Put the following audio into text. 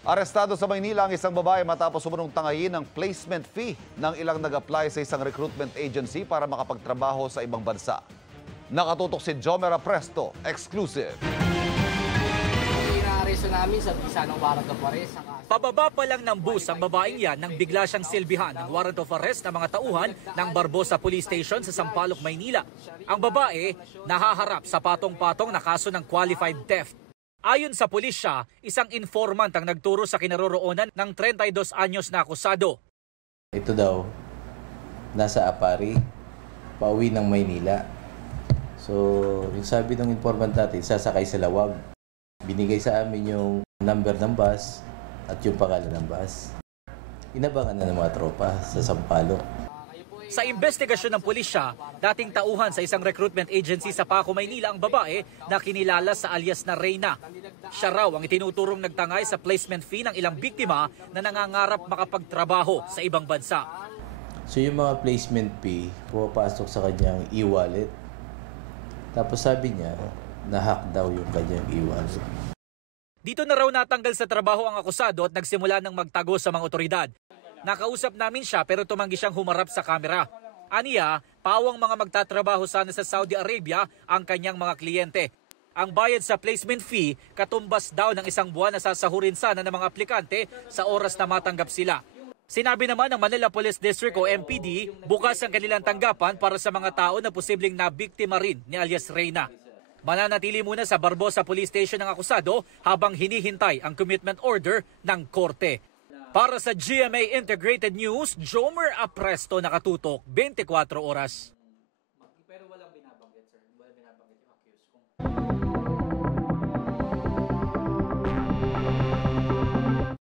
Arestado sa Maynila ang isang babae matapos sumunong tangayin ng placement fee ng ilang nag-apply sa isang recruitment agency para makapagtrabaho sa ibang bansa. Nakatutok si Jomera Presto, exclusive. Inaaresto namin sa bisa ng warrant of arrest. Pababa pa lang ng bus ang babaeng yan nang bigla siyang silbihan ng warrant of arrest ng mga tauhan ng Barbosa Police Station sa Sampaloc, Maynila. Ang babae nahaharap sa patong-patong na kaso ng qualified theft. Ayon sa pulisya, isang informant ang nagturo sa kinaroroonan ng 32 anyos na akusado. Ito daw, nasa Apari, pauwi ng Maynila. So, yung sabi ng informant natin, sasakay sa Lawag. Binigay sa amin yung number ng bus at yung pangalan ng bus. Inabangan na ng mga tropa sa Sampaloc. Sa investigasyon ng pulisya, dating tauhan sa isang recruitment agency sa Paco, Maynila ang babae na kinilala sa alias na Reyna. Siya raw ang itinuturong nagtangay sa placement fee ng ilang biktima na nangangarap makapagtrabaho sa ibang bansa. So yung mga placement fee, pumapasok sa kanyang e-wallet. Tapos sabi niya, na-hack daw yung kanyang e-wallet. Dito na raw natanggal sa trabaho ang akusado at nagsimula ng magtago sa mga otoridad. Nakausap namin siya pero tumanggi siyang humarap sa kamera. Aniya, pawang mga magtatrabaho sana sa Saudi Arabia ang kanyang mga kliyente. Ang bayad sa placement fee, katumbas daw ng isang buwan na sasahurin sana ng mga aplikante sa oras na matanggap sila. Sinabi naman ng Manila Police District o MPD, bukas ang kanilang tanggapan para sa mga tao na posibleng nabiktima rin ni alias Reyna. Mananatili muna sa Barbosa Police Station ang akusado habang hinihintay ang commitment order ng korte. Para sa GMA Integrated News, Jomer Apresto, nakatutok 24 oras.